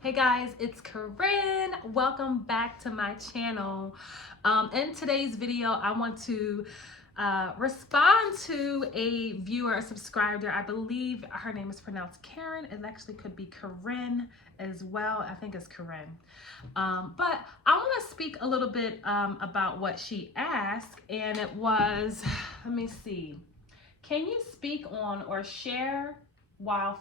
Hey guys, it's Corinne. Welcome back to my channel. In today's video, I want to respond to a viewer, a subscriber. I believe her name is pronounced Karen. It actually could be Corinne as well. I think it's Corinne. But I want to speak a little bit about what she asked, and it was, let me see. Can you speak on or share while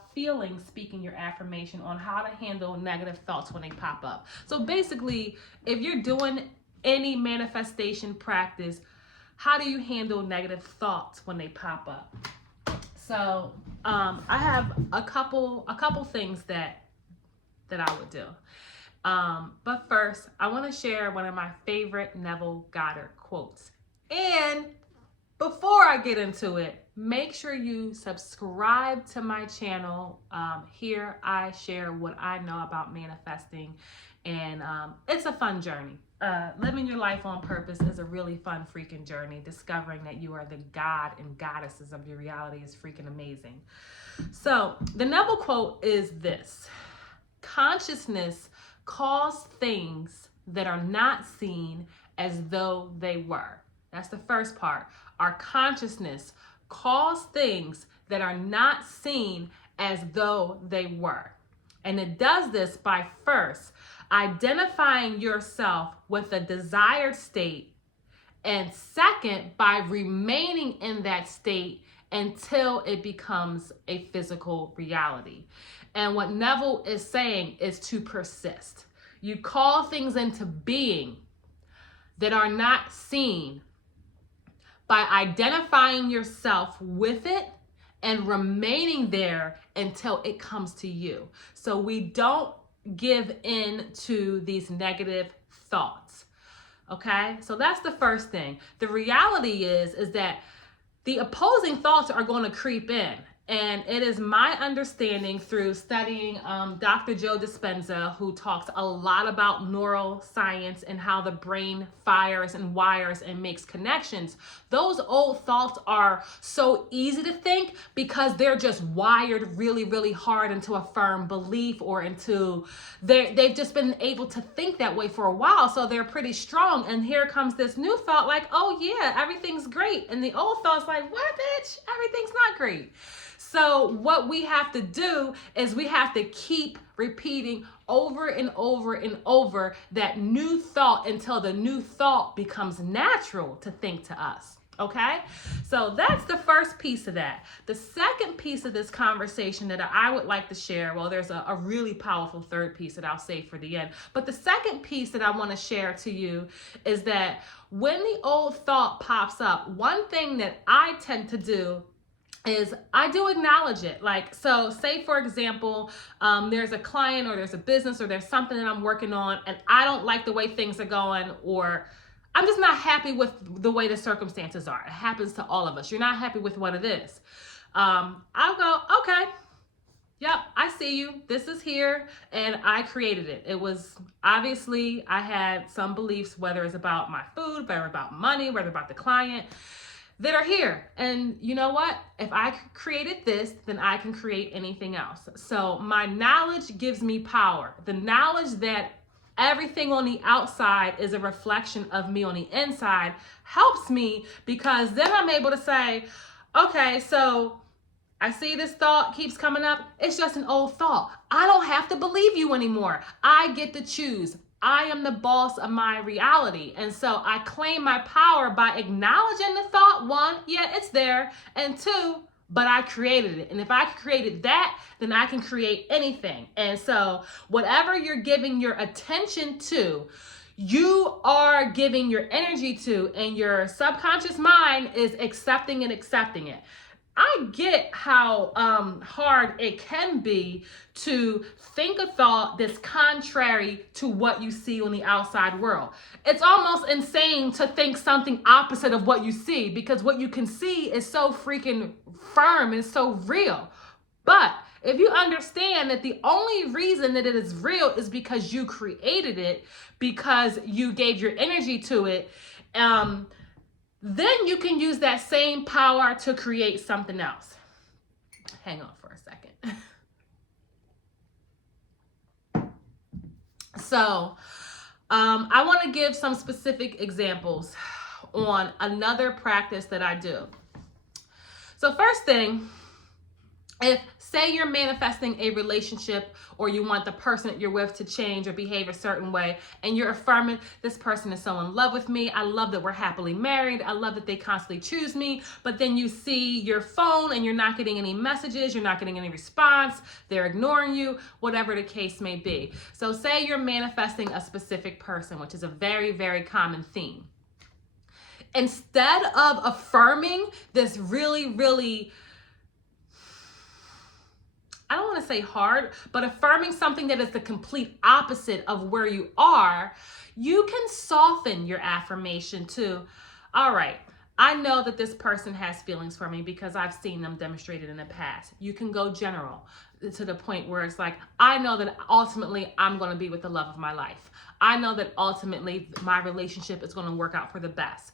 speaking your affirmation on how to handle negative thoughts when they pop up? So basically, if you're doing any manifestation practice, how do you handle negative thoughts when they pop up? So I have a couple things that I would do. But first, I want to share one of my favorite Neville Goddard quotes. And before I get into it, make sure you subscribe to my channel. Here I share what I know about manifesting, and it's a fun journey. Living your life on purpose is a really fun freaking journey. Discovering that you are the god and goddesses of your reality is freaking amazing. So the Neville quote is this: consciousness calls things that are not seen as though they were. That's the first part. Our consciousness calls things that are not seen as though they were. And it does this by first identifying yourself with a desired state, and second, by remaining in that state until it becomes a physical reality. And what Neville is saying is to persist. You call things into being that are not seen by identifying yourself with it and remaining there until it comes to you. So we don't give in to these negative thoughts. Okay? So that's the first thing. The reality is that the opposing thoughts are going to creep in. And it is my understanding through studying Dr. Joe Dispenza, who talks a lot about neuroscience and how the brain fires and wires and makes connections. Those old thoughts are so easy to think because they're just wired really, really hard into a firm belief, or they've just been able to think that way for a while. So they're pretty strong. And here comes this new thought like, oh yeah, everything's great. And the old thought's like, what, bitch? Everything's not great. So what we have to do is we have to keep repeating over and over and over that new thought until the new thought becomes natural to think to us. Okay? So that's the first piece of that. The second piece of this conversation that I would like to share, well, there's a really powerful third piece that I'll save for the end. But the second piece that I want to share to you is that when the old thought pops up, one thing that I tend to do is I do acknowledge it. Like, so say for example, there's a client or there's a business or there's something that I'm working on and I don't like the way things are going, or I'm just not happy with the way the circumstances are. It happens to all of us. You're not happy with what it is. I'll go, okay, yep, I see you. This is here and I created it. It was obviously I had some beliefs, whether it's about my food, whether about money, whether about the client, that are here. And you know what? If I created this, then I can create anything else. So my knowledge gives me power. The knowledge that everything on the outside is a reflection of me on the inside helps me, because then I'm able to say, okay, so I see this thought keeps coming up. It's just an old thought. I don't have to believe you anymore. I get to choose. I am the boss of my reality. And so I claim my power by acknowledging the thought. One, yeah, it's there. And two, but I created it. And if I created that, then I can create anything. And so whatever you're giving your attention to, you are giving your energy to, and your subconscious mind is accepting and accepting it. I get how hard it can be to think a thought that's contrary to what you see on the outside world. It's almost insane to think something opposite of what you see, because what you can see is so freaking firm and so real. But if you understand that the only reason that it is real is because you created it, because you gave your energy to it, then you can use that same power to create something else. Hang on for a second. So I want to give some specific examples on another practice that I do. So first thing, if say you're manifesting a relationship or you want the person that you're with to change or behave a certain way, and you're affirming, this person is so in love with me, I love that we're happily married, I love that they constantly choose me, but then you see your phone and you're not getting any messages, you're not getting any response, they're ignoring you, whatever the case may be. So say you're manifesting a specific person, which is a very, very common theme. Instead of affirming this really, really, I don't want to say hard, but affirming something that is the complete opposite of where you are, you can soften your affirmation to, all right, I know that this person has feelings for me because I've seen them demonstrated in the past. You can go general to the point where it's like, I know that ultimately I'm going to be with the love of my life. I know that ultimately my relationship is going to work out for the best.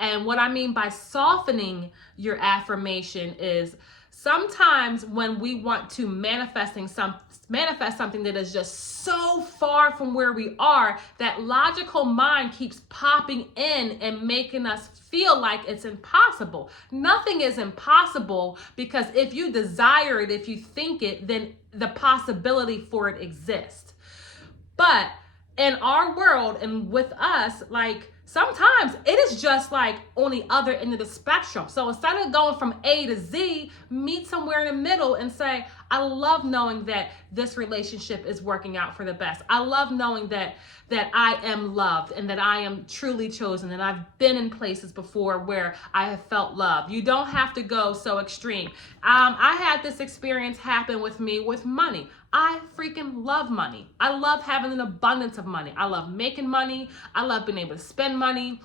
And what I mean by softening your affirmation is sometimes when we want to manifest something that is just so far from where we are, that logical mind keeps popping in and making us feel like it's impossible. Nothing is impossible, because if you desire it, if you think it, then the possibility for it exists. But in our world and with us, like, sometimes it is just like on the other end of the spectrum. So instead of going from A to Z, meet somewhere in the middle and say, I love knowing that this relationship is working out for the best. I love knowing that I am loved and that I am truly chosen, and I've been in places before where I have felt love. You don't have to go so extreme. I had this experience happen with me with money. I freaking love money. I love having an abundance of money. I love making money. I love being able to spend money.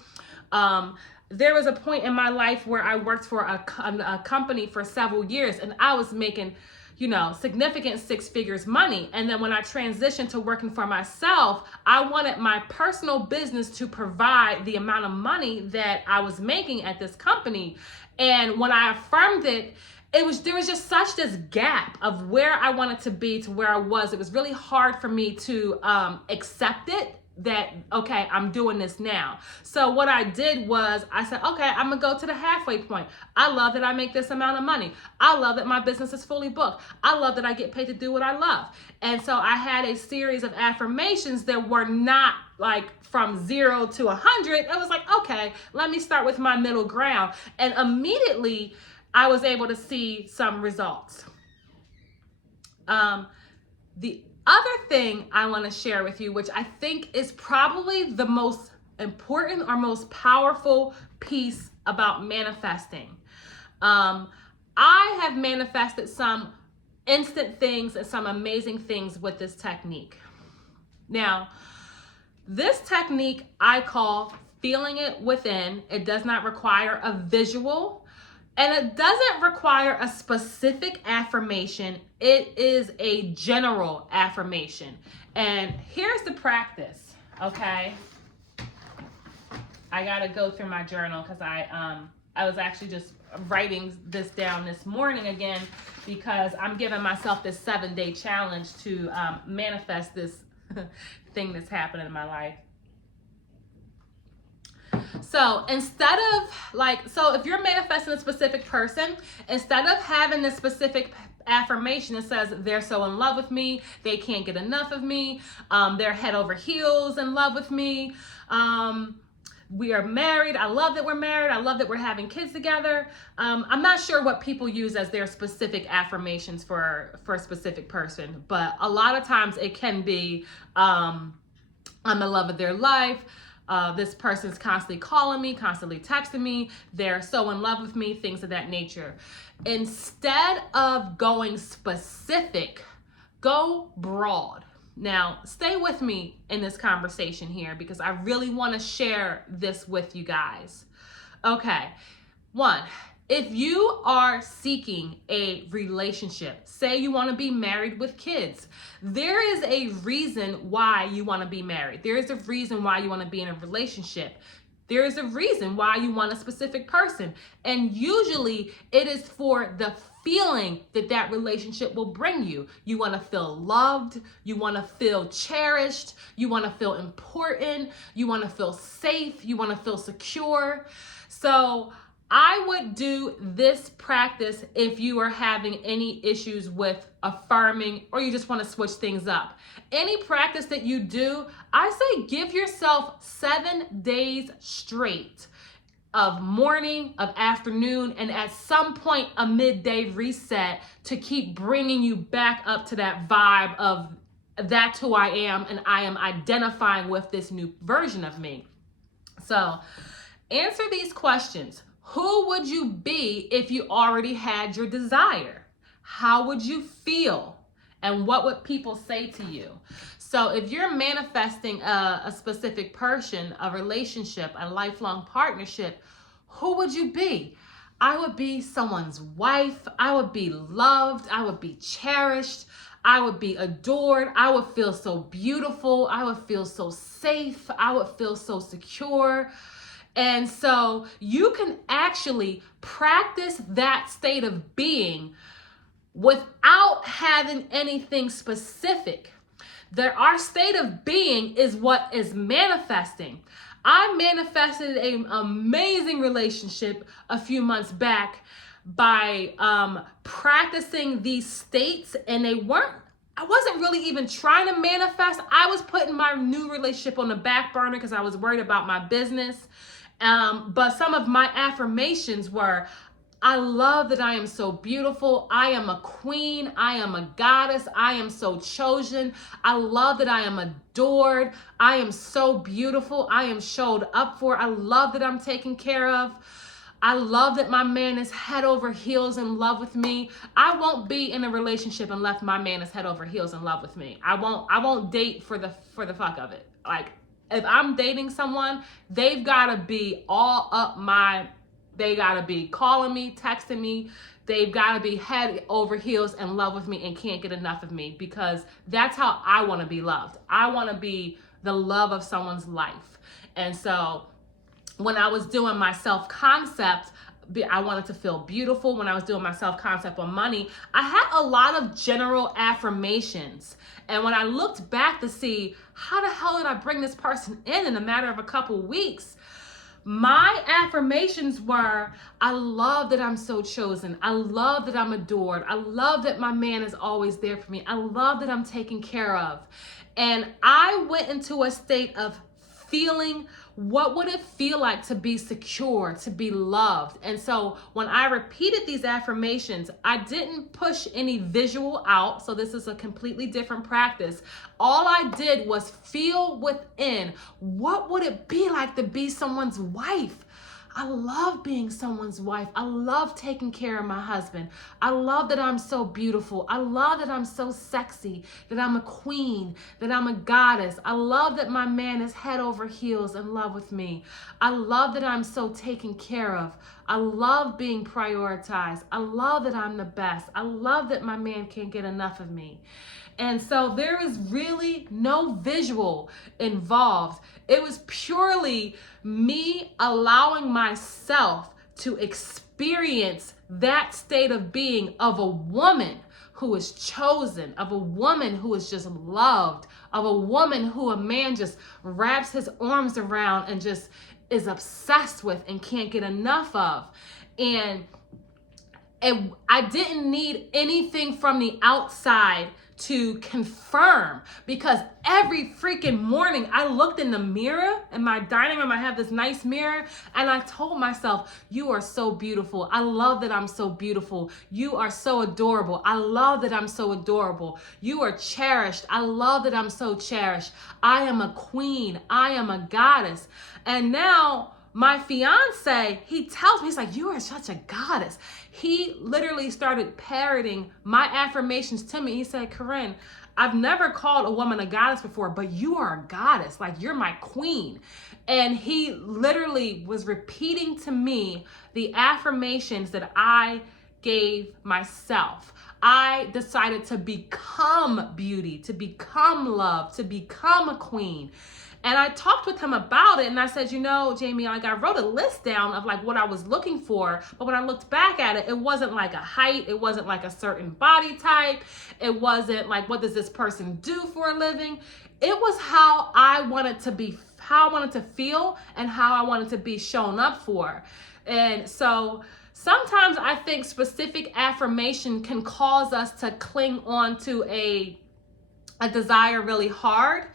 There was a point in my life where I worked for a company for several years, and I was making, significant six figures money. And then when I transitioned to working for myself, I wanted my personal business to provide the amount of money that I was making at this company. And when I affirmed it, there was just such this gap of where I wanted to be to where I was. It was really hard for me to accept it, that, okay, I'm doing this now. So what I did was I said, okay, I'm gonna go to the halfway point. I love that I make this amount of money. I love that my business is fully booked. I love that I get paid to do what I love. And so I had a series of affirmations that were not like from 0 to 100. It was like, okay, let me start with my middle ground. And immediately I was able to see some results. The other thing I want to share with you, which I think is probably the most important or most powerful piece about manifesting. I have manifested some instant things and some amazing things with this technique. Now, this technique I call feeling it within. It does not require a visual. And it doesn't require a specific affirmation. It is a general affirmation. And here's the practice, okay? I gotta go through my journal because I was actually just writing this down this morning again, because I'm giving myself this 7-day challenge to manifest this thing that's happening in my life. So instead of so if you're manifesting a specific person, instead of having this specific affirmation that says they're so in love with me, they can't get enough of me, they're head over heels in love with me, we are married, I love that we're married, I love that we're having kids together. I'm not sure what people use as their specific affirmations for a specific person, but a lot of times it can be, I'm the love of their life. This person's constantly calling me, constantly texting me, they're so in love with me, things of that nature. Instead of going specific, go broad. Now, stay with me in this conversation here because I really want to share this with you guys. Okay, 1, if you are seeking a relationship, say you want to be married with kids, there is a reason why you want to be married. There is a reason why you want to be in a relationship. There is a reason why you want a specific person. And usually it is for the feeling that that relationship will bring you. You want to feel loved. You want to feel cherished. You want to feel important. You want to feel safe. You want to feel secure. So I would do this practice if you are having any issues with affirming or you just want to switch things up. Any practice that you do, I say give yourself 7 days straight of morning, of afternoon, and at some point a midday reset to keep bringing you back up to that vibe of that's who I am and I am identifying with this new version of me. So answer these questions. Who would you be if you already had your desire? How would you feel? And what would people say to you? So if you're manifesting a specific person, a relationship, a lifelong partnership, who would you be? I would be someone's wife. I would be loved. I would be cherished. I would be adored. I would feel so beautiful. I would feel so safe. I would feel so secure. And so you can actually practice that state of being without having anything specific. Our state of being is what is manifesting. I manifested an amazing relationship a few months back by practicing these states, and I wasn't really even trying to manifest. I was putting my new relationship on the back burner because I was worried about my business. But some of my affirmations were, I love that I am so beautiful. I am a queen. I am a goddess. I am so chosen. I love that I am adored. I am so beautiful. I am showed up for. I love that I'm taken care of. I love that my man is head over heels in love with me. I won't be in a relationship unless my man is head over heels in love with me. I won't date for the fuck of it. Like, if I'm dating someone, they've got to be all up they got to be calling me, texting me. They've got to be head over heels in love with me and can't get enough of me, because that's how I want to be loved. I want to be the love of someone's life. And so when I was doing my self-concept, I wanted to feel beautiful. When I was doing my self-concept on money, I had a lot of general affirmations. And when I looked back to see how the hell did I bring this person in a matter of a couple weeks, my affirmations were, I love that I'm so chosen. I love that I'm adored. I love that my man is always there for me. I love that I'm taken care of. And I went into a state of feeling, what would it feel like to be secure, to be loved? And so when I repeated these affirmations, I didn't push any visual out. So this is a completely different practice. All I did was feel within, what would it be like to be someone's wife? I love being someone's wife. I love taking care of my husband. I love that I'm so beautiful. I love that I'm so sexy, that I'm a queen, that I'm a goddess. I love that my man is head over heels in love with me. I love that I'm so taken care of. I love being prioritized. I love that I'm the best. I love that my man can't get enough of me. And so there is really no visual involved. It was purely me allowing myself to experience that state of being of a woman who is chosen, of a woman who is just loved, of a woman who a man just wraps his arms around and just is obsessed with and can't get enough of. And I didn't need anything from the outside to confirm, because every freaking morning I looked in the mirror in my dining room. I have this nice mirror, and I told myself, you are so beautiful. I love that I'm so beautiful. You are so adorable. I love that I'm so adorable. You are cherished. I love that I'm so cherished. I am a queen. I am a goddess. And now my fiance, he tells me, he's like, you are such a goddess. He literally started parroting my affirmations to me. He said, Corinne, I've never called a woman a goddess before, but you are a goddess. Like, you're my queen. And he literally was repeating to me the affirmations that I gave myself. I decided to become beauty, to become love, to become a queen. And I talked with him about it, and I said, you know, Jamie, like, I wrote a list down of like what I was looking for, but when I looked back at it, it wasn't like a height, it wasn't like a certain body type, it wasn't like what does this person do for a living. It was how I wanted to be, how I wanted to feel, and how I wanted to be shown up for. And so sometimes I think specific affirmation can cause us to cling on to a desire really hard.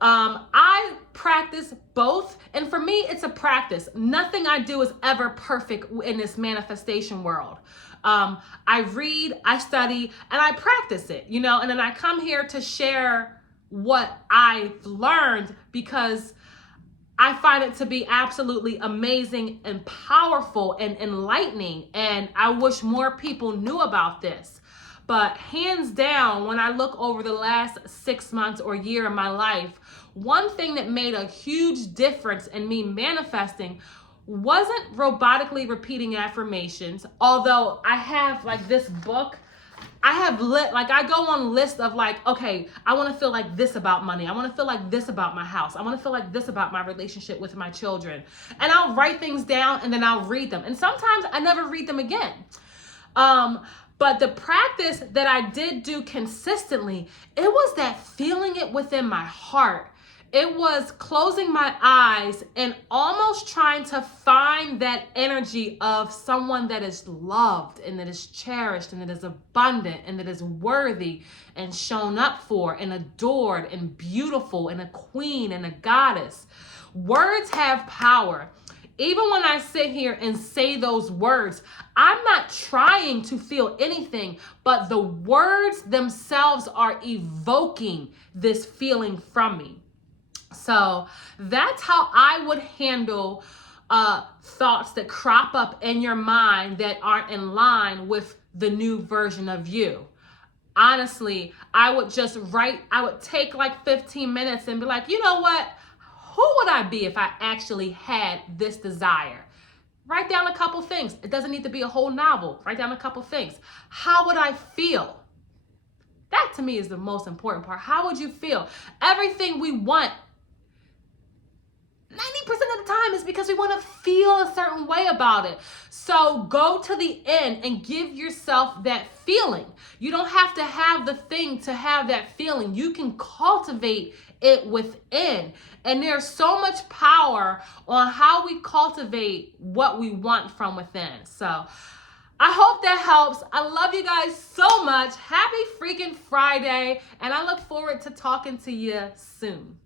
I practice both, and for me, it's a practice. Nothing I do is ever perfect in this manifestation world. I read, I study, and I practice it, you know, and then I come here to share what I've learned because I find it to be absolutely amazing and powerful and enlightening, and I wish more people knew about this. But hands down, when I look over the last 6 months or year of my life, one thing that made a huge difference in me manifesting wasn't robotically repeating affirmations, although I have like this book. I have I go on lists of like, okay, I want to feel like this about money. I want to feel like this about my house. I want to feel like this about my relationship with my children. And I'll write things down and then I'll read them. And sometimes I never read them again. But the practice that I did do consistently, it was that feeling it within my heart. It was closing my eyes and almost trying to find that energy of someone that is loved and that is cherished and that is abundant and that is worthy and shown up for and adored and beautiful and a queen and a goddess. Words have power. Even when I sit here and say those words, I'm not trying to feel anything, but the words themselves are evoking this feeling from me. So that's how I would handle thoughts that crop up in your mind that aren't in line with the new version of you. Honestly, I would take like 15 minutes and be like, you know what? Who would I be if I actually had this desire? Write down a couple things. It doesn't need to be a whole novel. Write down a couple things. How would I feel? That to me is the most important part. How would you feel? Everything we want 90% of the time is because we want to feel a certain way about it. So go to the end and give yourself that feeling. You don't have to have the thing to have that feeling. You can cultivate it within. And there's so much power on how we cultivate what we want from within. So I hope that helps. I love you guys so much. Happy freaking Friday. And I look forward to talking to you soon.